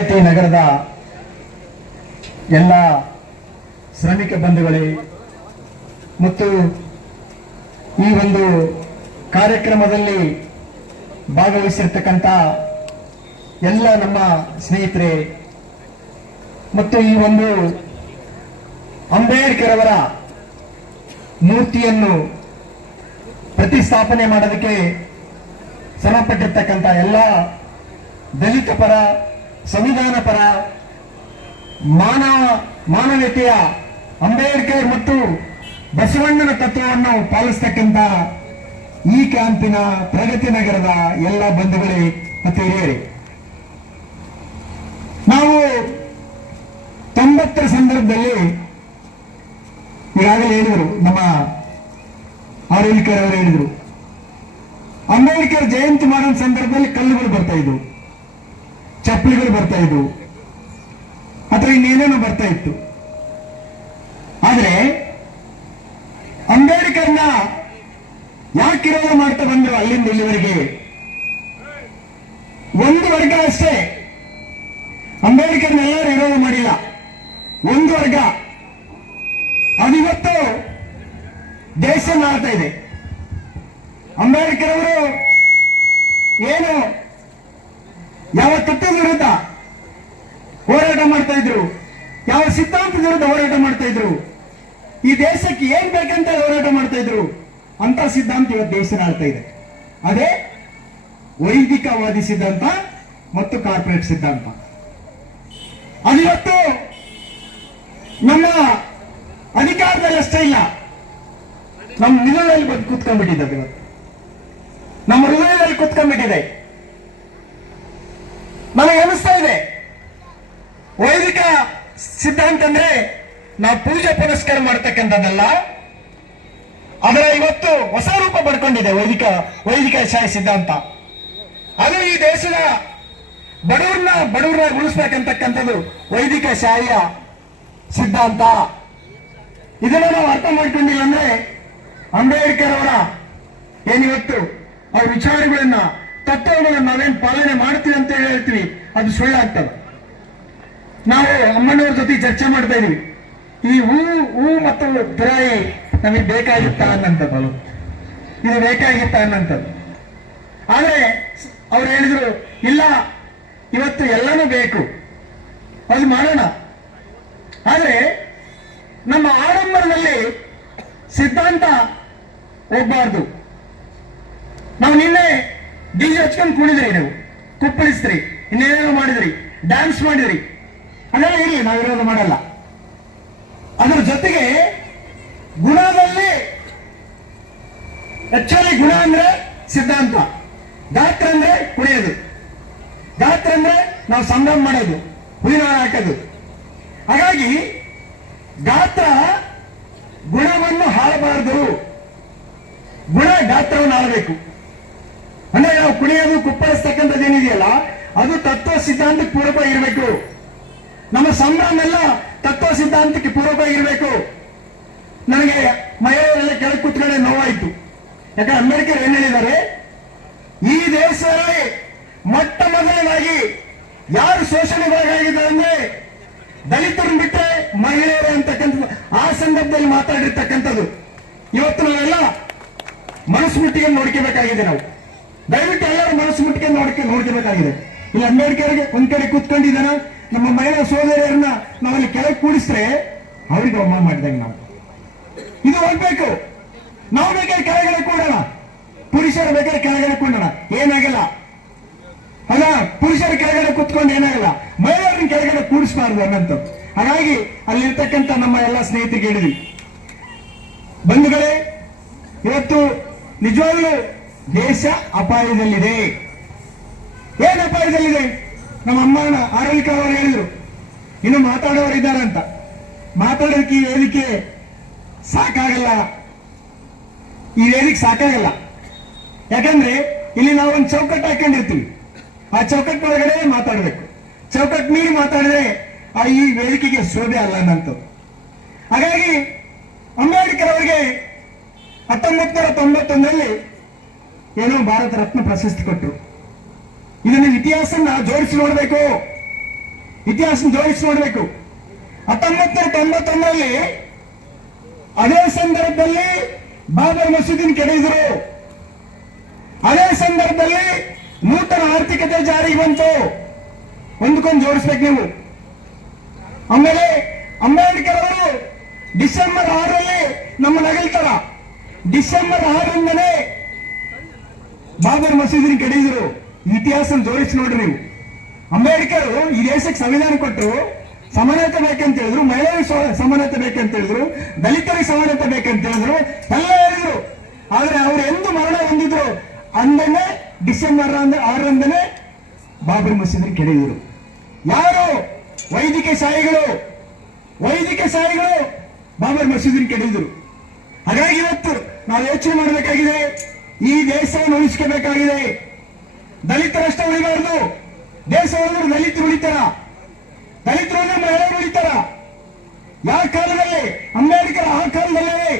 ನಗರದ ಎಲ್ಲ ಶ್ರಮಿಕ ಬಂಧುಗಳೇ, ಮತ್ತು ಈ ಒಂದು ಕಾರ್ಯಕ್ರಮದಲ್ಲಿ ಭಾಗವಹಿಸಿರ್ತಕ್ಕಂಥ ಎಲ್ಲ ನಮ್ಮ ಸ್ನೇಹಿತರೆ, ಮತ್ತು ಈ ಒಂದು ಅಂಬೇಡ್ಕರ್ ಅವರ ಮೂರ್ತಿಯನ್ನು ಪ್ರತಿಸ್ಥಾಪನೆ ಮಾಡೋದಕ್ಕೆ ಶ್ರಮಪಟ್ಟಿರ್ತಕ್ಕಂಥ ಎಲ್ಲ ದಲಿತ ಪರ ಸಂವಿಧಾನ ಪರ ಮಾನವ ಮಾನವೀಯತೆಯ ಅಂಬೇಡ್ಕರ್ ಮತ್ತು ಬಸವಣ್ಣನ ತತ್ವವನ್ನು ಪಾಲಿಸ್ತಕ್ಕಂಥ ಈ ಕ್ಯಾಂಪಿನ ಪ್ರಗತಿ ನಗರದ ಎಲ್ಲ ಬಂಧುಗಳೇ ಮತ್ತು ಹಿರಿಯರೇ, ನಾವು ತೊಂಬತ್ತರ ಸಂದರ್ಭದಲ್ಲಿ ಈಗಾಗಲೇ ಹೇಳಿದರು, ನಮ್ಮ ಆರೋಗ್ಯಕರ್ ಅವರು ಹೇಳಿದರು. ಅಂಬೇಡ್ಕರ್ ಜಯಂತಿ ಮಾಡೋ ಸಂದರ್ಭದಲ್ಲಿ ಕಲ್ಲುಗಳು ಬರ್ತಾ ಇದ್ವು ಚಪ್ಪಲಿಗಳು ಬರ್ತಾ ಇದ್ವು. ಅಥವಾ ಇನ್ನೇನೇನೋ ಬರ್ತಾ ಇತ್ತು. ಆದ್ರೆ ಅಂಬೇಡ್ಕರ್ನ ಯಾಕೆ ಮಾಡ್ತಾ ಬಂದ್ರು ಅಲ್ಲಿಂದ ಇಲ್ಲಿವರೆಗೆ? ಒಂದು ವರ್ಗ ಅಷ್ಟೇ. ಅಂಬೇಡ್ಕರ್ನೆಲ್ಲರೂ ವಿರೋಧ ಮಾಡಿಲ್ಲ. ಒಂದು ವರ್ಗ. ಅದಿವತ್ತು ದೇಶ ಮಾಡ್ತಾ ಇದೆ. ಅಂಬೇಡ್ಕರ್ ಅವರು ಏನು ಯಾವ ತತ್ವದ ವಿರುದ್ಧ ಹೋರಾಟ ಮಾಡ್ತಾ ಇದ್ರು? ಯಾವ ಸಿದ್ಧಾಂತದ ವಿರುದ್ಧ ಹೋರಾಟ ಮಾಡ್ತಾ ಇದ್ರು? ಈ ದೇಶಕ್ಕೆ ಏನ್ ಬೇಕಂತ ಹೋರಾಟ ಮಾಡ್ತಾ ಇದ್ರು? ಅಂತ ಸಿದ್ಧಾಂತ ಇವತ್ತು ದೇಶ ಆಡ್ತಾ ಇದೆ. ಅದೇ ವೈದಿಕವಾದಿ ಸಿದ್ಧಾಂತ ಮತ್ತು ಕಾರ್ಪೊರೇಟ್ ಸಿದ್ಧಾಂತ. ಅದಿವತ್ತು ನಮ್ಮ ಅಧಿಕಾರದಲ್ಲಿ ಅಷ್ಟೇ ಇಲ್ಲ. ನಮ್ಮ ನಿಲುವಲ್ಲಿ ಬಂದು ಕೂತ್ಕೊಂಡ್ಬಿಟ್ಟಿದೆ ಇವತ್ತು. ನಮ್ಮ ಹೃದಯದಲ್ಲಿ ಕೂತ್ಕೊಂಡ್ಬಿಟ್ಟಿದೆ. ನನಗೆ ಅನಿಸ್ತಾ ಇದೆ. ವೈದಿಕ ಸಿದ್ಧಾಂತ ಅಂದ್ರೆ ನಾವು ಪೂಜೆ ಪುರಸ್ಕಾರ ಮಾಡ್ತಕ್ಕಂಥದ್ದಲ್ಲ. ಅದರ ಇವತ್ತು ಹೊಸ ರೂಪ ಪಡ್ಕೊಂಡಿದೆ ವೈದಿಕ ವೈದಿಕ ಶಾಹಿ ಸಿದ್ಧಾಂತ. ಅದು ಈ ದೇಶದ ಬಡವ್ರನ್ನ ಬಡವ್ರನ್ನ ಉಳಿಸ್ಬೇಕಂತಕ್ಕಂಥದ್ದು ವೈದಿಕ ಶಾಹಿಯ ಸಿದ್ಧಾಂತ. ಇದನ್ನ ನಾವು ಅರ್ಥ ಮಾಡ್ಕೊಂಡಿಲ್ಲ ಅಂದ್ರೆ ಅಂಬೇಡ್ಕರ್ ಅವರ ಏನಿವತ್ತು ಅವ್ರ ವಿಚಾರಗಳನ್ನ ತತ್ವಗಳನ್ನ ನಾವೇನ್ ಪಾಲನೆ ಮಾಡ್ತೀವಿ ಅಂತ ಹೇಳಿ ಹೇಳ್ತೀವಿ, ಅದು ಸುಳ್ಳಾಗ್ತದೆ. ನಾವು ಅಮ್ಮನವ್ರ ಜೊತೆ ಚರ್ಚೆ ಮಾಡ್ತಾ ಇದೀವಿ. ಈ ಹೂ ಹೂ ಮತ್ತು ದುರಾಯಿ ನಮಗೆ ಬೇಕಾಗಿತ್ತ ಅನ್ನಂಥದ್ದು ಇದು ಬೇಕಾಗಿತ್ತ ಅನ್ನಂಥದ್ದು ಆದ್ರೆ ಅವ್ರು ಹೇಳಿದ್ರು, ಇಲ್ಲ, ಇವತ್ತು ಎಲ್ಲನೂ ಬೇಕು. ಅದು ಮಾಡೋಣ. ಆದ್ರೆ ನಮ್ಮ ಆಡಂಬರದಲ್ಲಿ ಸಿದ್ಧಾಂತ ಹೋಗ್ಬಾರ್ದು. ನಾವು ನಿನ್ನೆ ಡಿಜೆ ಹಚ್ಕೊಂಡು ಕುಣಿದ್ರಿ ನೀವು. ಕುಪ್ಪಳಿಸ್ತ್ರಿ. ಇನ್ನೇನೇನೋ ಮಾಡಿದ್ರಿ. ಡ್ಯಾನ್ಸ್ ಮಾಡಿದ್ರಿ. ಅದೆಲ್ಲ ಇರಲಿ ನಾವು ವಿರೋಧ ಮಾಡಲ್ಲ. ಅದರ ಜೊತೆಗೆ ಗುಣದಲ್ಲಿ ಹೆಚ್ಚಾಗಿ ಗುಣ ಅಂದ್ರೆ ಸಿದ್ಧಾಂತ. ಗಾತ್ರ ಅಂದ್ರೆ ಕುಣಿಯೋದು. ಗಾತ್ರ ಅಂದ್ರೆ ನಾವು ಸಂಭ್ರಮ ಮಾಡೋದು ಹೂವಿನ ಹಾಕೋದು. ಹಾಗಾಗಿ ಗಾತ್ರ ಗುಣವನ್ನು ಹಾಳಬಾರದು ಗುಣ ಗಾತ್ರವನ್ನು ಆಳಬೇಕು ಕುಣಿಯೋದು ಕುಪ್ಪಳಿಸ್ತಕ್ಕಂಥದ್ದು ಏನಿದೆಯಲ್ಲ, ಅದು ತತ್ವ ಸಿದ್ಧಾಂತಕ್ಕೆ ಪೂರಕ ಇರಬೇಕು. ನಮ್ಮ ಸಂಭ್ರಮ ಎಲ್ಲ ತತ್ವ ಸಿದ್ಧಾಂತಕ್ಕೆ ಪೂರಕ ಇರಬೇಕು. ನನಗೆ ಮಹಿಳೆಯರೆಲ್ಲ ಕೆಳಗೆ ಕೂತ್ಕೊಂಡೆ ನೋವಾಯಿತು. ಯಾಕಂದ್ರೆ ಅಂಬೇಡ್ಕರ್ ಏನ್ ಹೇಳಿದ್ದಾರೆ? ಈ ದೇಶದಲ್ಲಿ ಮೊಟ್ಟ ಮೊದಲನಾಗಿ ಯಾರು ಶೋಷಣೆಗೊಳಗಾಗಿದ್ದಾರೆ ಅಂದ್ರೆ ದಲಿತರನ್ನು ಬಿಟ್ಟರೆ ಮಹಿಳೆಯರು ಅಂತಕ್ಕಂಥದ್ದು. ಆ ಸಂದರ್ಭದಲ್ಲಿ ಮಾತಾಡಿರ್ತಕ್ಕಂಥದ್ದು. ಇವತ್ತು ನಾವೆಲ್ಲ ಮನಸ್ಸು ಮುಟ್ಟಿಗೆ ನೋಡ್ಕೋಬೇಕಾಗಿದೆ ನಾವು. ದಯವಿಟ್ಟು ಎಲ್ಲರೂ ಮನಸ್ಸು ಮುಟ್ಟಿಗೆ ನೋಡ್ಕೆ ನೋಡ್ಕೋಬೇಕಾಗಿದೆ. ಇಲ್ಲಿ ಅಂಬೇಡ್ಕರ್ಗೆ ಒಂದ್ ಕಡೆ ಕೂತ್ಕೊಂಡಿದ್ದಾನ. ನಮ್ಮ ಮಹಿಳಾ ಸೋದರಿಯರನ್ನ ನಾವಲ್ಲಿ ಕೆಳಗೆ ಕೂಡಿಸ್ರೆ ಅವರಿಗೆ ಅವಮಾನ ಮಾಡಿದಂಗೆ ನಾವು. ಇದು ಹೋಗ್ಬೇಕು. ನಾವು ಬೇಕಾದ್ರೆ ಕೆಳಗಡೆ ಕೂಡೋಣ. ಪುರುಷರು ಬೇಕಾದ್ರೆ ಕೆಳಗಡೆ ಕೂಡೋಣ. ಏನಾಗಲ್ಲ. ಅಲ್ಲ, ಪುರುಷರ ಕೆಳಗಡೆ ಕೂತ್ಕೊಂಡು ಏನಾಗಲ್ಲ. ಮಹಿಳೆಯರನ್ನ ಕೆಳಗಡೆ ಕೂಡಿಸ್ಬಾರ್ದು ಅನ್ನಂತ ಹಾಗಾಗಿ ಅಲ್ಲಿರ್ತಕ್ಕಂಥ ನಮ್ಮ ಎಲ್ಲ ಸ್ನೇಹಿತರಿಗೆ ಹೇಳಿದ್ವಿ. ಬಂಧುಗಳೇ, ಇವತ್ತು ನಿಜವಾಗ್ಲೂ ದೇಶ ಅಪಾಯದಲ್ಲಿದೆ. ಏನ್ ಅಪಾಯದಲ್ಲಿದೆ? ನಮ್ಮ ಅಮ್ಮನ ಆರೋಗ್ಯ ಅವರು ಹೇಳಿದ್ರು. ಇನ್ನು ಮಾತಾಡೋರು ಇದ್ದಾರೆ ಅಂತ. ಮಾತಾಡೋದಕ್ಕೆ ಈ ವೇದಿಕೆ ಸಾಕಾಗಲ್ಲ. ಈ ವೇದಿಕೆ ಸಾಕಾಗಲ್ಲ. ಯಾಕಂದ್ರೆ ಇಲ್ಲಿ ನಾವು ಒಂದು ಚೌಕಟ್ಟು ಹಾಕೊಂಡಿರ್ತೀವಿ. ಆ ಚೌಕಟ್ಟಿನೊಳಗಡೆ ಮಾತಾಡಬೇಕು. ಚೌಕಟ್ಟು ಮೀರಿ ಮಾತಾಡಿದ್ರೆ ಆ ಈ ವೇದಿಕೆಗೆ ಶೋಭೆ ಅಲ್ಲ ಅನ್ನಂತ ಹಾಗಾಗಿ ಅಂಬೇಡ್ಕರ್ ಅವರಿಗೆ ಹತ್ತೊಂಬತ್ತು ನೂರ ತೊಂಬತ್ತೊಂದರಲ್ಲಿ ಏನೋ ಭಾರತ ರತ್ನ ಪ್ರಶಸ್ತಿ ಕೊಟ್ಟರು. ಇದನ್ನ ಇತಿಹಾಸನ ಜೋಡಿಸಿ ನೋಡಬೇಕು. ಇತಿಹಾಸ ಜೋಡಿಸಿ ನೋಡಬೇಕು. ಹತ್ತೊಂಬತ್ತು ನೂರ ತೊಂಬತ್ತೊಂದರಲ್ಲಿ ಅದೇ ಸಂದರ್ಭದಲ್ಲಿ ಬಾಬರ್ ಮಸೀದಿನ ಕೆಡಿದ್ರು ಅದೇ ಸಂದರ್ಭದಲ್ಲಿ ನೂತನ ಆರ್ಥಿಕತೆ ಜಾರಿಗೆ ಬಂತು. ಒಂದಕ್ಕೊಂದು ಜೋಡಿಸ್ಬೇಕು ನೀವು. ಆಮೇಲೆ ಅಂಬೇಡ್ಕರ್ ಅವರು ಡಿಸೆಂಬರ್ ಆರರಲ್ಲಿ ನಮ್ಮ ನಗಲ್ತಾರ. ಡಿಸೆಂಬರ್ ಆರರಿಂದಲೇ ಬಾಬರ್ ಮಸೀದಿನ ಕಡಿದ್ರು ಇತಿಹಾಸ ಜೋಡಿಸಿ ನೋಡ್ರಿ ನೀವು. ಅಂಬೇಡ್ಕರ್ ಈ ದೇಶಕ್ಕೆ ಸಂವಿಧಾನ ಕೊಟ್ಟರು ಸಮಾನತೆ ಬೇಕಂತ ಹೇಳಿದ್ರು ಮಹಿಳೆಯರಿಗೆ ಸ್ವ- ಸಮಾನತೆ ಬೇಕಂತ ಹೇಳಿದ್ರು ದಲಿತರಿಗೆ ಸಮಾನತೆ ಬೇಕಂತ ಹೇಳಿದ್ರು ಎಲ್ಲ ಹೇಳಿದ್ರು ಆದ್ರೆ ಅವ್ರು ಎಂದು ಮರಣ ಹೊಂದಿದ್ರು ಅಂದನೆ ಡಿಸೆಂಬರ್ ಆರರಂದನೆ ಬಾಬರಿ ಮಸೀದಿನ ಕೆಡವಿದ್ರು ಯಾರು? ವೈದಿಕ ಶಾಹಿಗಳು. ವೈದಿಕ ಶಾಹಿಗಳು ಬಾಬರ್ ಮಸೀದಿನ ಕೆಡವಿದ್ರು ಹಾಗಾಗಿ ಇವತ್ತು ನಾವು ಯೋಚನೆ ಮಾಡಬೇಕಾಗಿದೆ ಈ ದೇಶವನ್ನು ಉಳಿಸ್ಕೋಬೇಕಾಗಿದೆ. ದಲಿತರಷ್ಟೇ ಉಳಿಬಾರದು. ದೇಶ ಹೋದ್ರೆ ದಲಿತರು ಉಳಿತಾರ. ದಲಿತರು ಮಹಿಳೆಯರು ಉಳಿತಾರ. ಯಾವ ಕಾಲದಲ್ಲಿ? ಅಂಬೇಡ್ಕರ್ ಆ ಕಾಲದಲ್ಲೇ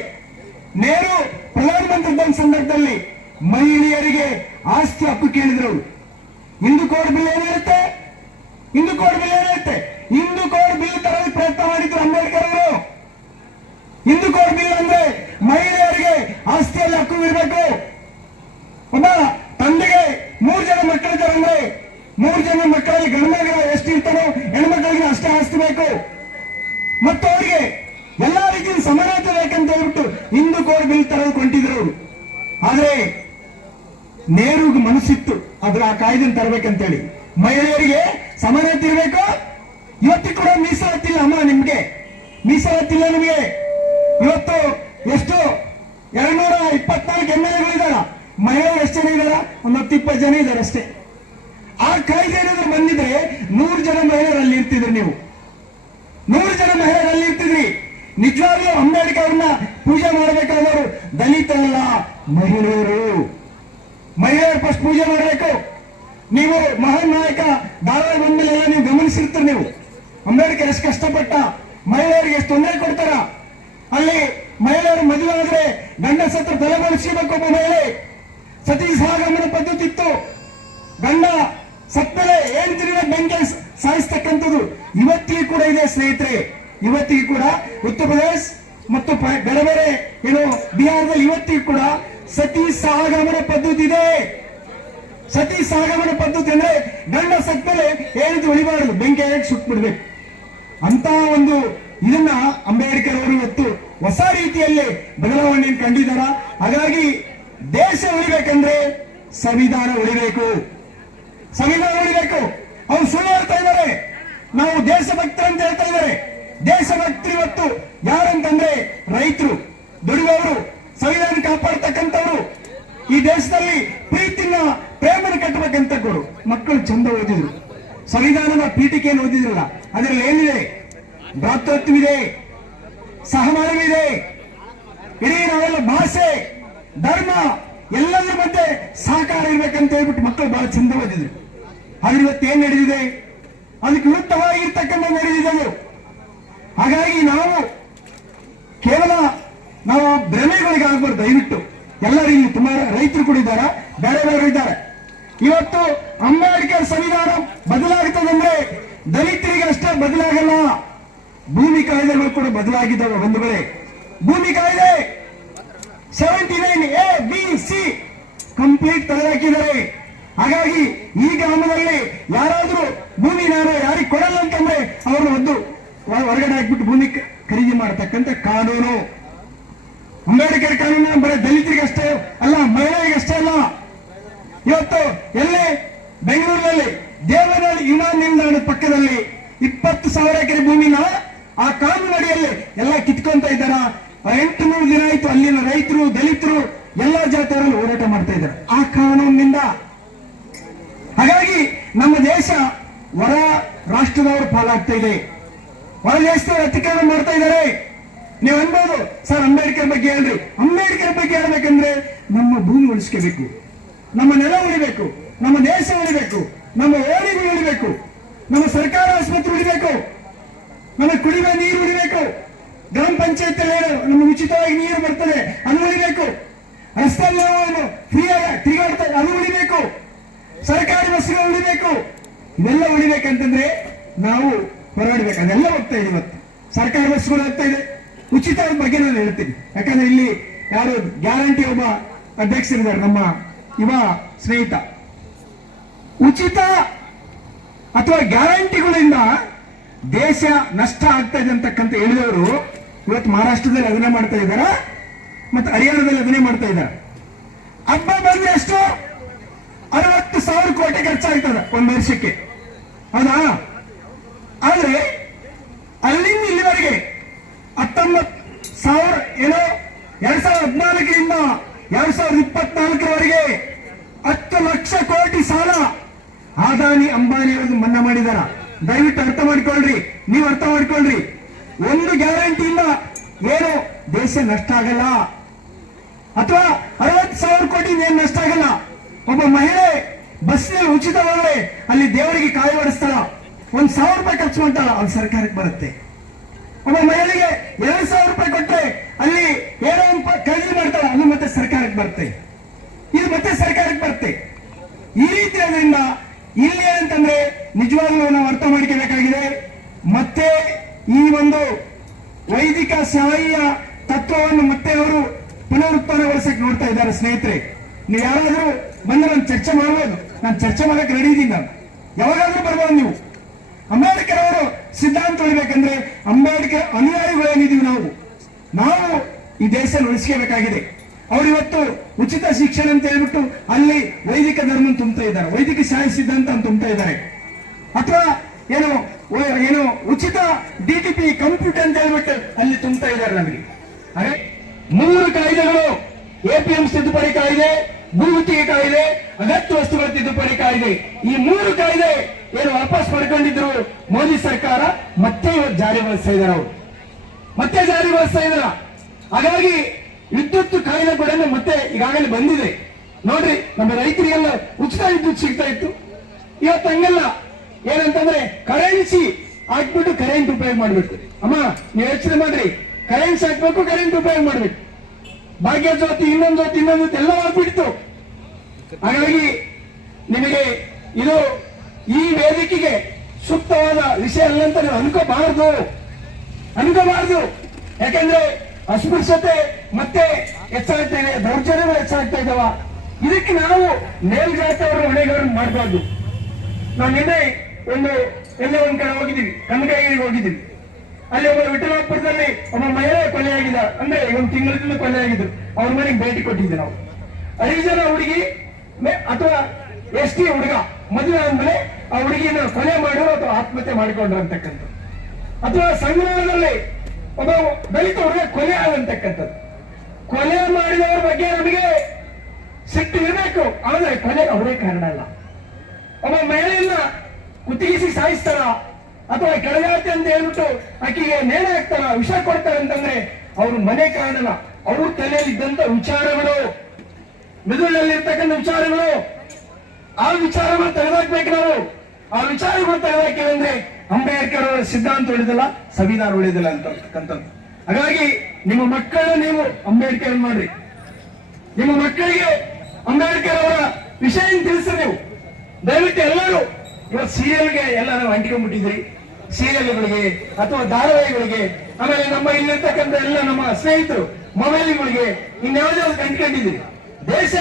ನೇರು ಪ್ರಧಾನಮಂತ್ರಿ ಇದ್ದ ಸಂದರ್ಭದಲ್ಲಿ ಮಹಿಳೆಯರಿಗೆ ಆಸ್ತಿ ಹಕ್ಕು ಕೇಳಿದ್ರು. ಹಿಂದೂ ಕೋಡ್ ಬಿಲ್ ಏನಿರುತ್ತೆ ಹಿಂದೂ ಕೋಡ್ ಬಿಲ್ ಏನಿರುತ್ತೆ ಹಿಂದೂ ಕೋಡ್ ಬಿಲ್ ತರಲು ಪ್ರಯತ್ನ ಮಾಡಿದ್ರು ಅಂಬೇಡ್ಕರ್ ಅವರು. ಹಿಂದೂ ಕೋಡ್ ಬಿಲ್ ಅಂದ್ರೆ ಮಹಿಳೆಯರಿಗೆ ಆಸ್ತಿಯಲ್ಲಿ ಹಕ್ಕು ಇರಬೇಕು ಒಬ್ಬ ತಂದೆಗೆ ಮೂರು ಜನ ಮಕ್ಕಳಿದ್ದಾರೆ ಅಂದ್ರೆ ಮೂರು ಜನ ಮಕ್ಕಳಿಗೆ ಗಂಡಮಗ ಎಷ್ಟು ಇರ್ತಾನೋ ಹೆಣ್ಮಕ್ಳಿಗೆ ಅಷ್ಟೇ ಆಸ್ತಿ ಬೇಕು. ಮತ್ತು ಅವರಿಗೆ ಎಲ್ಲಾ ರೀತಿಯ ಸಮಾನತೆ ಬೇಕಂತ ಹೇಳ್ಬಿಟ್ಟು ಹಿಂದೂ ಕೋರ್ ಬಿಲ್ ತರಲು ಕೊಂಡಿದ್ರು ಅವರು. ಆದ್ರೆ ನೇರುಗ್ ಮನಸ್ಸಿತ್ತು ಅದ್ರ ಆ ಕಾಯ್ದೆ ತರಬೇಕಂತೇಳಿ. ಮಹಿಳೆಯರಿಗೆ ಸಮಾನತೆ ಇರಬೇಕು. ಇವತ್ತು ಕೂಡ ಮೀಸಲಾತಿಲ್ಲ ಅಮ್ಮ ನಿಮ್ಗೆ. ಮೀಸಲಾತಿಲ್ಲ ನಿಮಗೆ. ಇವತ್ತು ಎಷ್ಟು? ಎರಡ್ನೂರ ಇಪ್ಪತ್ನಾಲ್ಕು ಎಂ ಎಲ್ ಎಗಳಿದಾರ ಎಷ್ಟು ಜನ ಇದಾರ ಒಂದು ಹತ್ತು ಜನ ಇದ್ದಾರೆ ಅಷ್ಟೇ. ಆ ಕಾಯ್ದೆ ಏನಾದ್ರು ಬಂದಿದ್ರೆ ನೂರು ಜನ ಮಹಿಳೆಯರಲ್ಲಿ ಇರ್ತಿದ್ರಿ ನೀವು. ನೂರು ಜನ ಮಹಿಳೆಯರಲ್ಲಿ ಇರ್ತಿದ್ರಿ. ನಿಜವಾಗ್ಲೂ ಅಂಬೇಡ್ಕರ್ ಅವ್ರನ್ನ ಪೂಜೆ ಮಾಡಬೇಕಾದವರು ದಲಿತರಲ್ಲ ಮಹಿಳೆಯರು. ಮಹಿಳೆಯರು ಫಸ್ಟ್ ಪೂಜೆ ಮಾಡಬೇಕು. ನೀವು ಮಹಾನ್ ನಾಯಕ ಧಾರಾಳ ಬಂದ್ಮೇಲೆ ಎಲ್ಲ ನೀವು ಗಮನಿಸಿರ್ತೀರಿ ನೀವು. ಅಂಬೇಡ್ಕರ್ ಎಷ್ಟು ಕಷ್ಟಪಟ್ಟ, ಮಹಿಳೆಯರಿಗೆ ಎಷ್ಟು ತೊಂದರೆ ಕೊಡ್ತಾರ. ಅಲ್ಲಿ ಮಹಿಳೆಯರು ಮದುವೆ ಆದ್ರೆ ಗಂಡ ಸತ್ರ ತಲೆ ಒಬ್ಬ ಮಹಿಳೆ. ಸತೀಶ್ ಸಹಗಮನ ಪದ್ಧತಿ ಇತ್ತು. ಗಂಡ ಸತ್ತಲೆ ಏಳು ಬೆಂಕಿ ಸಾಯಿಸ್ತಕ್ಕಂಥದ್ದು? ಇವತ್ತಿಗೂ ಕೂಡ ಇದೆ ಸ್ನೇಹಿತರೆ. ಇವತ್ತಿಗೂ ಕೂಡ ಉತ್ತರ ಪ್ರದೇಶ್ ಮತ್ತು ಬೇರೆ ಬೇರೆ, ಏನು, ಬಿಹಾರದಲ್ಲಿ ಇವತ್ತಿಗೂ ಕೂಡ ಸತಿ ಸಹಗಮನ ಪದ್ಧತಿ ಇದೆ. ಸತಿ ಸಹಗಮನ ಪದ್ಧತಿ ಅಂದ್ರೆ ಗಂಡ ಸತ್ತಲೆ ಏನಿದು ಉಳಿಬಾರದು? ಬೆಂಕಿ ಹಾಕಿ ಸುಟ್ಬಿಡ್ಬೇಕು ಅಂತ ಒಂದು ಇದನ್ನ ಅಂಬೇಡ್ಕರ್ ಅವರು ಇವತ್ತು ಹೊಸ ರೀತಿಯಲ್ಲಿ ಬದಲಾವಣೆಯನ್ನು ಕಂಡಿದ್ದಾರ? ಹಾಗಾಗಿ ದೇಶ ಉಳಿಬೇಕಂದ್ರೆ ಸಂವಿಧಾನ ಉಳಿಬೇಕು. ಸಂವಿಧಾನ ಉಳಿಬೇಕು ಅವ್ರು ಸುಳ್ಳು ಹೇಳ್ತಾ ಇದ್ದಾರೆ. ನಾವು ದೇಶಭಕ್ತರು ಅಂತ ಹೇಳ್ತಾ ಇದ್ದಾರೆ. ದೇಶಭಕ್ತರು ಇವತ್ತು ಯಾರಂತಂದ್ರೆ ರೈತರು ದುಡಿಯುವವರು ಸಂವಿಧಾನ ಕಾಪಾಡ್ತಕ್ಕಂಥವ್ರು. ಈ ದೇಶದಲ್ಲಿ ಪ್ರೀತಿನ ಪ್ರೇಮನ ಕಟ್ಟಬೇಕಂತ ಕೊಡು ಮಕ್ಕಳು ಚಂದ ಓದಿದ್ರು. ಸಂವಿಧಾನದ ಪೀಠಿಕೆಯನ್ನು ಓದಿದ್ರಲ್ಲ, ಅದರಲ್ಲಿ ಏನಿದೆ? ಭ್ರಾತೃತ್ವವಿದೆ, ಸಹಮಾನವಿದೆ. ಇಡೀ ನಾವೆಲ್ಲ ಭಾಷೆ, ಧರ್ಮ ಎಲ್ಲರ ಮಧ್ಯೆ ಸಹಕಾರ ಇರ್ಬೇಕಂತ ಹೇಳ್ಬಿಟ್ಟು ಮಕ್ಕಳು ಬಹಳ ಚಂದ ಓದಿದ್ರು. ಆದ್ರೆ ಇವತ್ತು ಏನ್ ನಡೆದಿದೆ? ಅದಕ್ಕೆ ವಿರುದ್ಧವಾಗಿರ್ತಕ್ಕಂಥ ನಡೆದಿದೆ ಅದು ಹಾಗಾಗಿ ನಾವು ಕೇವಲ ನಾವು ಭ್ರಮೆಗಳಿಗೆ ಆಗ್ಬಾರ್ದು, ದಯವಿಟ್ಟು. ಎಲ್ಲರೂ ಇಲ್ಲಿ ತುಂಬಾ ರೈತರು ಕೂಡ ಇದ್ದಾರೆ ಬೇರೆ ಬೇರೆ ಇದ್ದಾರೆ. ಇವತ್ತು ಅಂಬೇಡ್ಕರ್ ಸಂವಿಧಾನ ಬದಲಾಗ್ತದಂದ್ರೆ ದಲಿತರಿಗೆ ಅಷ್ಟೇ ಬದಲಾಗಲ್ಲ. ಭೂಮಿ ಕಾಯ್ದೆಗಳು ಕೂಡ ಬದಲಾಗಿದ್ದಾವೆ ಬಂಧುಗಳೇ. ಭೂಮಿ ಕಾಯ್ದೆ seventy nine A B C complete ತೆಗೆದಾಕಿದ್ದಾರೆ ಹಾಗಾಗಿ ಈ ಗ್ರಾಮದಲ್ಲಿ ಯಾರಾದ್ರೂ ಭೂಮಿ ನಾನು ಯಾರಿಗೆ ಕೊಡಲ್ಲ ಅಂತಂದ್ರೆ ಅವ್ರನ್ನ ಒಂದು ಹೊರಗಡೆ ಹಾಕ್ಬಿಟ್ಟು ಭೂಮಿ ಖರೀದಿ ಮಾಡತಕ್ಕಂತ ಕಾನೂನು. ಅಂಬೇಡ್ಕರ್ ಕಾನೂನು ಬರೀ ದಲಿತರಿಗೆ ಅಷ್ಟೇ ಅಲ್ಲ, ಮಹಿಳೆಯರಿಗೆ ಅಷ್ಟೇ ಅಲ್ಲ. ಇವತ್ತು ಎಲ್ಲೇ ಬೆಂಗಳೂರಿನಲ್ಲಿ ದೇವನಹಳ್ಳಿ ವಿಮಾನ ನಿಲ್ದಾಣದ ಪಕ್ಕದಲ್ಲಿ ಇಪ್ಪತ್ತು ಸಾವಿರ ಎಕರೆ ಭೂಮಿನ ಆ ಕಾನೂನು ಅಡಿಯಲ್ಲಿ ಎಲ್ಲ ಕಿತ್ಕೊಂತ ಇದ್ದಾರ? ಎಂಟು ನೂರು ದಿನ ಆಯ್ತು ಅಲ್ಲಿನ ರೈತರು, ದಲಿತರು, ಎಲ್ಲಾ ಜಾತಿಯವರಲ್ಲಿ ಹೋರಾಟ ಮಾಡ್ತಾ ಇದ್ದಾರೆ. ಆ ಕಾನೂನಿನಿಂದ ಹಾಗಾಗಿ ನಮ್ಮ ದೇಶ ಹೊರ ರಾಷ್ಟ್ರದವರು ಪಾಲಾಗ್ತಾ ಇದೆ. ಹೊರ ದೇಶದವರು ಅತಿಕ್ರಮಣ ಮಾಡ್ತಾ ಇದ್ದಾರೆ. ನೀವು ಅನ್ಬೋದು, ಸರ್, ಅಂಬೇಡ್ಕರ್ ಬಗ್ಗೆ ಹೇಳ್ರಿ. ಅಂಬೇಡ್ಕರ್ ಬಗ್ಗೆ ಹೇಳ್ಬೇಕಂದ್ರೆ ನಮ್ಮ ಭೂಮಿ ಉಳಿಸ್ಕೋಬೇಕು. ನಮ್ಮ ನೆಲ ಉಳಿಬೇಕು. ನಮ್ಮ ದೇಶ ಉಳಿಬೇಕು. ನಮ್ಮ ಓಡಿಗಳು ಉಳಿಬೇಕು. ನಮ್ಮ ಸರ್ಕಾರ ಆಸ್ಪತ್ರೆ ಉಳಿಬೇಕು. ನಮ್ಮ ಕುಡಿಯುವ ನೀರು ಉಳಿಬೇಕು. ಗ್ರಾಮ ಪಂಚಾಯತ್ ನಮ್ಮ ಉಚಿತವಾಗಿ ನೀರು ಬರ್ತದೆ, ಅದು ಉಳಿಬೇಕು. ರಸ್ತೆ ಫ್ರೀ ಫ್ರೀಯಾಗಿ ತಿರುಗಾಡ್ತಾ ಅದು ಉಳಿಬೇಕು. ಸರ್ಕಾರಿ ಬಸ್ಗಳು ಉಳಿಬೇಕು. ಇವೆಲ್ಲ ಉಳಿಬೇಕಂತಂದ್ರೆ ನಾವು ಹೋರಾಡ್ಬೇಕು. ಅದೆಲ್ಲ ಹೋಗ್ತಾ ಇದೆ ಇವತ್ತು. ಸರ್ಕಾರಿ ಬಸ್ಗಳು ಹೋಗ್ತಾ ಇದೆ. ಉಚಿತ ಬಗ್ಗೆ ನಾನು ಹೇಳ್ತೀನಿ. ಯಾಕಂದ್ರೆ ಇಲ್ಲಿ ಯಾರು ಗ್ಯಾರಂಟಿ ಒಬ್ಬ ಅಧ್ಯಕ್ಷರಿದ್ದಾರೆ, ನಮ್ಮ ಇವ ಸ್ನೇಹಿತ. ಉಚಿತ ಅಥವಾ ಗ್ಯಾರಂಟಿಗಳಿಂದ ದೇಶ ನಷ್ಟ ಆಗ್ತಾ ಇದೆ ಅಂತಕ್ಕಂಥ ಹೇಳಿದವರು ಇವತ್ತು ಮಹಾರಾಷ್ಟ್ರದಲ್ಲಿ ಅದನ್ನೇ ಮಾಡ್ತಾ ಇದ್ದಾರ? ಮತ್ತೆ ಹರಿಯಾಣದಲ್ಲಿ ಅದನ್ನೇ ಮಾಡ್ತಾ ಇದ್ದಾರೆ? ಹಬ್ಬ ಬಂದ್ರೆ ಎಷ್ಟು? ಅರವತ್ತು ಸಾವಿರ ಕೋಟಿ ಖರ್ಚಾಗ್ತದೆ ಒಂದು ವರ್ಷಕ್ಕೆ. ಹೌದಾ? ಆದ್ರೆ ಅಲ್ಲಿಂದ ಇಲ್ಲಿವರೆಗೆ ಹತ್ತೊಂಬತ್ತು ಸಾವಿರ ಏನೋ ಎರಡ್ ಸಾವಿರದ ಹದಿನಾಲ್ಕರಿಂದ ಎರಡ್ ಸಾವಿರದ ಇಪ್ಪತ್ನಾಲ್ಕರವರೆಗೆ ಹತ್ತು ಲಕ್ಷ ಕೋಟಿ ಸಾಲ ಅದಾನಿ ಅಂಬಾನಿ ಅವರು ಮನ್ನಾ ಮಾಡಿದಾರ. ದಯವಿಟ್ಟು ಅರ್ಥ ಮಾಡ್ಕೊಳ್ರಿ. ನೀವು ಅರ್ಥ ಮಾಡ್ಕೊಳ್ರಿ. ಒಂದು ಗ್ಯಾರಂಟಿಯಿಂದ ಏನು ದೇಶ ನಷ್ಟ ಆಗಲ್ಲ. ಅಥವಾ ಅರವತ್ತು ಸಾವಿರ ಕೋಟಿ ಏನು ನಷ್ಟ ಆಗಲ್ಲ. ಒಬ್ಬ ಮಹಿಳೆ ಬಸ್ನಲ್ಲಿ ಉಚಿತವಾಗಲೇ ಅಲ್ಲಿ ದೇವರಿಗೆ ಕಾಯಿ ಹೊಡಿಸ್ತಾಳ ಒಂದ್ ಸಾವಿರ ರೂಪಾಯಿ ಖರ್ಚು ಮಾಡ್ತಾಳ ಅವ್ರ ಸರ್ಕಾರಕ್ಕೆ ಬರುತ್ತೆ. ಒಬ್ಬ ಮಹಿಳೆಗೆ ಎರಡು ಸಾವಿರ ರೂಪಾಯಿ ಕೊಟ್ಟರೆ ಅಲ್ಲಿ ಏನೋ ಒಂದು ಖರೀದಿ ಮಾಡ್ತಾಳ, ಅದು ಮತ್ತೆ ಸರ್ಕಾರಕ್ಕೆ ಬರುತ್ತೆ. ಇದು ಮತ್ತೆ ಸರ್ಕಾರಕ್ಕೆ ಬರುತ್ತೆ. ಈ ರೀತಿ ಅದರಿಂದ ಇಲ್ಲಿ ಏನಂತಂದ್ರೆ ನಿಜವಾಗ್ಲೂ ನಾವು ಅರ್ಥ ಮಾಡ್ಕೋಬೇಕಾಗಿದೆ. ಮತ್ತೆ ಈ ಒಂದು ವೈದಿಕ ಸಾಯಿಯ ತತ್ವವನ್ನು ಮತ್ತೆ ಅವರು ಪುನರುತ್ಥಾನಗೊಳಿಸಕ್ಕೆ ನೋಡ್ತಾ ಇದ್ದಾರೆ ಸ್ನೇಹಿತರೆ. ನೀವು ಯಾರಾದ್ರೂ ಬಂದು ನಾನು ಚರ್ಚೆ ಮಾಡ್ಬೋದು ನಾನು ಚರ್ಚೆ ಮಾಡಕ್ಕೆ ರೆಡಿ ಇದ್ದೀನಿ ನಾನು. ಯಾವಾಗಾದ್ರೂ ಬರ್ಬೋದು ನೀವು. ಅಂಬೇಡ್ಕರ್ ಅವರು ಸಿದ್ಧಾಂತ ಉಳಿಬೇಕಂದ್ರೆ ಅಂಬೇಡ್ಕರ್ ಅನುಯಾಯಿಗಳೇನಿದೀವಿ ನಾವು. ನಾವು ಈ ದೇಶ ಉಳಿಸ್ಕೋಬೇಕಾಗಿದೆ. ಅವ್ರು ಇವತ್ತು ಉಚಿತ ಶಿಕ್ಷಣ ಅಂತ ಹೇಳ್ಬಿಟ್ಟು ಅಲ್ಲಿ ವೈದಿಕ ಧರ್ಮ ತುಂಬ್ತಾ ಇದ್ದಾರೆ. ವೈದಿಕ ಶಾಹಿ ಸಿದ್ಧಾಂತ ತುಂಬ್ತಾ ಇದ್ದಾರೆ. ಅಥವಾ ಏನು ಏನೋ ಉಚಿತ ಡಿ ಟಿ ಪಿ ಕಂಪ್ಯೂಟರ್ ಅಂತ ಹೇಳ್ಬಿಟ್ಟು ಅಲ್ಲಿ ತುಂಬ್ತಾ ಇದ್ದಾರೆ ನಮಗೆ. ಮೂರು ಕಾಯ್ದೆಗಳು ಎಪಿಎಂ ತಿದ್ದುಪಡಿ ಕಾಯ್ದೆ ಭೂಗುತ್ತಿಗೆ ಕಾಯ್ದೆ ಅಗತ್ಯ ವಸ್ತುಗಳ ತಿದ್ದುಪಡಿ ಕಾಯ್ದೆ. ಈ ಮೂರು ಕಾಯ್ದೆ ಏನು ವಾಪಸ್ ಪಡ್ಕೊಂಡಿದ್ರು ಮೋದಿ ಸರ್ಕಾರ? ಮತ್ತೆ ಇವತ್ತು ಜಾರಿಗೊಳಿಸ್ತಾ ಇದ್ದಾರೆ ಅವರು. ಮತ್ತೆ ಜಾರಿಗೊಳಿಸ್ತಾ ಇದ್ದಾರ? ಹಾಗಾಗಿ ವಿದ್ಯುತ್ ಕಾಯ್ದೆ ಕೂಡ ಮತ್ತೆ ಈಗಾಗಲೇ ಬಂದಿದೆ. ನೋಡ್ರಿ, ನಮ್ಮ ರೈತರಿಗೆಲ್ಲ ಉಚಿತ ವಿದ್ಯುತ್ ಸಿಗ್ತಾ ಇತ್ತು. ಇವತ್ತು ಹಂಗಲ್ಲ. ಏನಂತಂದ್ರೆ ಕರೆನ್ಸಿ ಹಾಕ್ಬಿಟ್ಟು ಕರೆಂಟ್ ಉಪಯೋಗ ಮಾಡ್ಬೇಕು. ಅಮ್ಮ, ನೀವು ಯೋಚನೆ ಮಾಡ್ರಿ. ಕರೆನ್ಸಿ ಹಾಕ್ಬೇಕು ಕರೆಂಟ್ ಉಪಯೋಗ ಮಾಡ್ಬೇಕು. ಭಾಗ್ಯ ಜ್ಯೋತಿ, ಇನ್ನೊಂದು ಜೊತೆ ಇನ್ನೊಂದು ಎಲ್ಲ ಆಗ್ಬಿಡ್ತು ಹಾಗಾಗಿ ನಿಮಗೆ ಇದು ಈ ವೇದಿಕೆಗೆ ಸೂಕ್ತವಾದ ವಿಷಯ ಅಲ್ಲ ಅಂತ ನೀವು ಅನ್ಕೋಬಾರದು. ಅನ್ಕೋಬಾರದು. ಯಾಕಂದ್ರೆ ಅಸ್ಪೃಶ್ಯತೆ ಮತ್ತೆ ಹೆಚ್ಚಾಗ್ತಾ ಇದೆ, ದೌರ್ಜನ್ಯಗಳು ಹೆಚ್ಚಾಗ್ತಾ ಇದಾವ. ಇದಕ್ಕೆ ನಾವು ಮೇಲ್ಜಾತಿಯವರ ಹೊಣೆಗಾರನ್ನು ಮಾಡಬಾರ್ದು. ನಾನು ನಿನ್ನೆ ಒಂದು, ಎಲ್ಲೇ ಒಂದ್ ಕಡೆ ಹೋಗಿದ್ದೀವಿ ಕನಕಗಿರಿಗೆ ಹೋಗಿದ್ದೀವಿ ಅಲ್ಲಿ ಒಬ್ಬ ವಿಠಲಾಪುರದಲ್ಲಿ ಒಬ್ಬ ಮಹಿಳೆ ಕೊಲೆಯಾಗಿದ್ದ ಅಂದ್ರೆ ಒಂದು ತಿಂಗಳಿಂದ ಕೊಲೆಯಾಗಿದ್ರು ಅವ್ರ ಮನೆಗೆ ಭೇಟಿ ಕೊಟ್ಟಿದ್ದೆ ನಾವು. ಐದು ಜನ ಹುಡುಗಿ ಅಥವಾ ಎಸ್ ಟಿ ಹುಡುಗ ಮದುವೆ ಆದ್ಮೇಲೆ ಆ ಹುಡುಗಿನ ಕೊಲೆ ಮಾಡು ಅಥವಾ ಆತ್ಮಹತ್ಯೆ ಮಾಡಿಕೊಂಡ್ರು ಅಂತಕ್ಕಂಥದ್ದು. ಅಥವಾ ಸಂಗ್ರಹದಲ್ಲಿ ಒಬ್ಬ ದಲಿತ ಹುಡುಗ ಕೊಲೆ ಆದಂತಕ್ಕಂಥದ್ದು ಕೊಲೆ ಮಾಡಿದವರ ಬಗ್ಗೆ ನಮಗೆ ಸಿಟ್ಟು ಇರಬೇಕು. ಆದ್ರೆ ಕೊಲೆ ಅವರೇ ಕಾರಣ ಅಲ್ಲ. ಒಬ್ಬ ಮಹಿಳೆಯನ್ನ ಕುತ್ತಿಗಿಸಿ ಸಾಯಿಸ್ತಾರ? ಅಥವಾ ಕೆಳಜಾತಿ ಅಂತ ಹೇಳ್ಬಿಟ್ಟು ಆಕೆಗೆ ನೇಣ ಹಾಕ್ತಾರ ವಿಷ ಕೊಡ್ತಾರೆ ಅಂತಂದ್ರೆ ಅವ್ರ ಮನೆ ಕಾಣಲ್ಲ. ಅವ್ರ ತಲೆಯಲ್ಲಿ ಇದ್ದಂತ ವಿಚಾರಗಳು ಮೆದುಳಲ್ಲಿರ್ತಕ್ಕಂಥ ವಿಚಾರಗಳು, ಆ ವಿಚಾರಗಳು ತೆಗೆದಾಕ್ಬೇಕು ನಾವು. ಆ ವಿಚಾರಗಳು ತೆಗೆದಾಕಿವೆ ಅಂದ್ರೆ ಅಂಬೇಡ್ಕರ್ ಅವರ ಸಿದ್ಧಾಂತ ಉಳಿದಿಲ್ಲ ಸಂವಿಧಾನ ಉಳಿದಿಲ್ಲ ಅಂತಕ್ಕಂಥದ್ದು ಹಾಗಾಗಿ ನಿಮ್ಮ ಮಕ್ಕಳು ನೀವು ಅಂಬೇಡ್ಕರ್ ಮಾಡ್ರಿ? ನಿಮ್ಮ ಮಕ್ಕಳಿಗೆ ಅಂಬೇಡ್ಕರ್ ಅವರ ವಿಷಯ ತಿಳಿಸ್ರಿ ನೀವು? ದಯವಿಟ್ಟು ಎಲ್ಲರೂ ಇವತ್ತು ಸೀರಿಯಲ್ಗೆ ಎಲ್ಲ ನಾವು ಅಂಟಿಕೊಂಡ್ಬಿಟ್ಟಿದ್ರಿ ಸೀರಿಯಲ್ಗಳಿಗೆ ಅಥವಾ ಧಾರಾವಾಹಿಗಳಿಗೆ, ಆಮೇಲೆ ನಮ್ಮ ಇಲ್ಲಿರ್ತಕ್ಕಂಥ ಎಲ್ಲ ನಮ್ಮ ಸ್ನೇಹಿತರು, ಮೊಬೈಲ್ಗಳಿಗೆ ಇನ್ಯಾವುದಾದ್ರು ಕಂಡುಕೊಂಡಿದ್ದೀರಿ ದೇಶ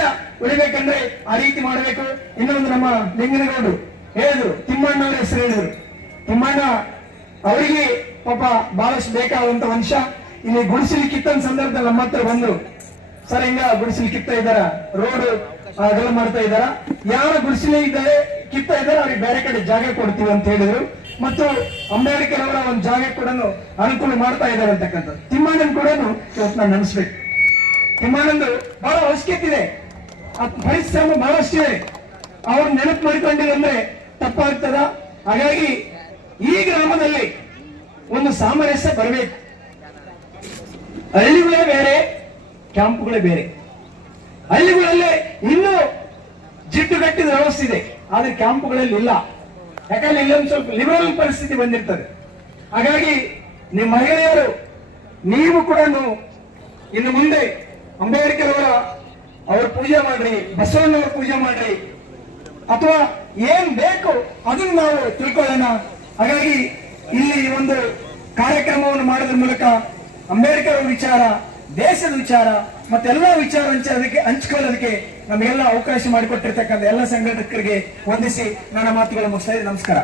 ಉಳಿಬೇಕಂದ್ರೆ ಆ ರೀತಿ ಮಾಡಬೇಕು. ಇನ್ನೊಂದು ನಮ್ಮ ಲಿಂಗನಗೌಡರು ಹೇಳಿದ್ರು, ತಿಮ್ಮಣ್ಣ ಅವರ ಹೆಸರು ಹೇಳಿದ್ರು. ತಿಮ್ಮಣ್ಣ, ಅವರಿಗೆ ಪಾಪ ಬಹಳಷ್ಟು ಬೇಕಾದಂತ ವಂಶ ಇಲ್ಲಿ ಗುಡಿಸಲಿ ಕಿತ್ತನ ಸಂದರ್ಭದಲ್ಲಿ ನಮ್ಮ ಹತ್ರ ಬಂದ್ರು. ಸರ್, ಹಿಂಗ ಗುಡಿಸಲಿ ಕಿತ್ತ ಇದ್ದಾರ? ರೋಡ್ ಅಗಲ ಮಾಡ್ತಾ ಇದ್ದಾರ? ಯಾರ ಗುಡಿಸಲಿ ಇದ್ದಾರೆ, ಕಿತ್ತ ಇದ್ದಾರೆ, ಅವ್ರಿಗೆ ಬೇರೆ ಕಡೆ ಜಾಗ ಕೊಡ್ತೀವಿ ಅಂತ ಹೇಳಿದ್ರು. ಮತ್ತು ಅಂಬೇಡ್ಕರ್ ಅವರ ಒಂದು ಜಾಗ ಕೂಡ ಅನುಕೂಲ ಮಾಡ್ತಾ ಇದ್ದಾರೆ ಅಂತಕ್ಕಂಥದ್ದು. ತಿಮ್ಮಾನಂದ್ ಕೂಡ ಇವತ್ತು ನಾನು ನೆನೆಸ್ಬೇಕು. ತಿಮ್ಮಾನಂದ್ ಬಹಳ ಅವಶ್ಯಕತೆ ಇದೆ ಪರಿಶ್ರಮ ಬಹಳಷ್ಟಿದೆ. ಅವ್ರು ನೆನಪು ಮಾಡಿಕೊಂಡಿರಂದ್ರೆ ತಪ್ಪಾಗ್ತದ. ಹಾಗಾಗಿ ಈ ಗ್ರಾಮದಲ್ಲಿ ಒಂದು ಸಾಮರಸ್ಯ ಬರಬೇಕು. ಹಳ್ಳಿಗಳೇ ಬೇರೆ, ಕ್ಯಾಂಪ್ಗಳೇ ಬೇರೆ. ಹಳ್ಳಿಗಳಲ್ಲೇ ಇನ್ನೂ ಜಿಡ್ಡುಗಟ್ಟಿದ ವ್ಯವಸ್ಥೆ ಇದೆ. ಆದ್ರೆ ಕ್ಯಾಂಪ್ಗಳಲ್ಲಿ ಇಲ್ಲ. ಯಾಕಂದ್ರೆ ಇಲ್ಲೊಂದು ಸ್ವಲ್ಪ ಲಿಬರಲ್ ಪರಿಸ್ಥಿತಿ ಬಂದಿರ್ತದೆ. ಹಾಗಾಗಿ ನಿಮ್ಮ ಮಹಿಳೆಯರು, ನೀವು ಕೂಡ ಇನ್ನು ಮುಂದೆ ಅಂಬೇಡ್ಕರ್ ಅವರ ಅವ್ರ ಪೂಜೆ ಮಾಡ್ರಿ, ಬಸವಣ್ಣವ್ರ ಪೂಜೆ ಮಾಡ್ರಿ. ಅಥವಾ ಏನ್ ಬೇಕು ಅದನ್ನ ನಾವು ತಿಳ್ಕೊಳ್ಳೋಣ. ಹಾಗಾಗಿ ಇಲ್ಲಿ ಒಂದು ಕಾರ್ಯಕ್ರಮವನ್ನು ಮಾಡೋದ್ರ ಮೂಲಕ ಅಂಬೇಡ್ಕರ್ ವಿಚಾರ ದೇಶದ ವಿಚಾರ ಮತ್ತೆಲ್ಲ ವಿಚಾರ ಹಂಚೋದಕ್ಕೆ ಹಂಚ್ಕೊಳ್ಳೋದಕ್ಕೆ ನಮಗೆಲ್ಲ ಅವಕಾಶ ಮಾಡಿಕೊಟ್ಟಿರ್ತಕ್ಕಂಥ ಎಲ್ಲ ಸಂಘಟಕರಿಗೆ ವಂದಿಸಿ ನನ್ನ ಮಾತುಗಳು ಮುಗಿಸ್ತಾ. ನಮಸ್ಕಾರ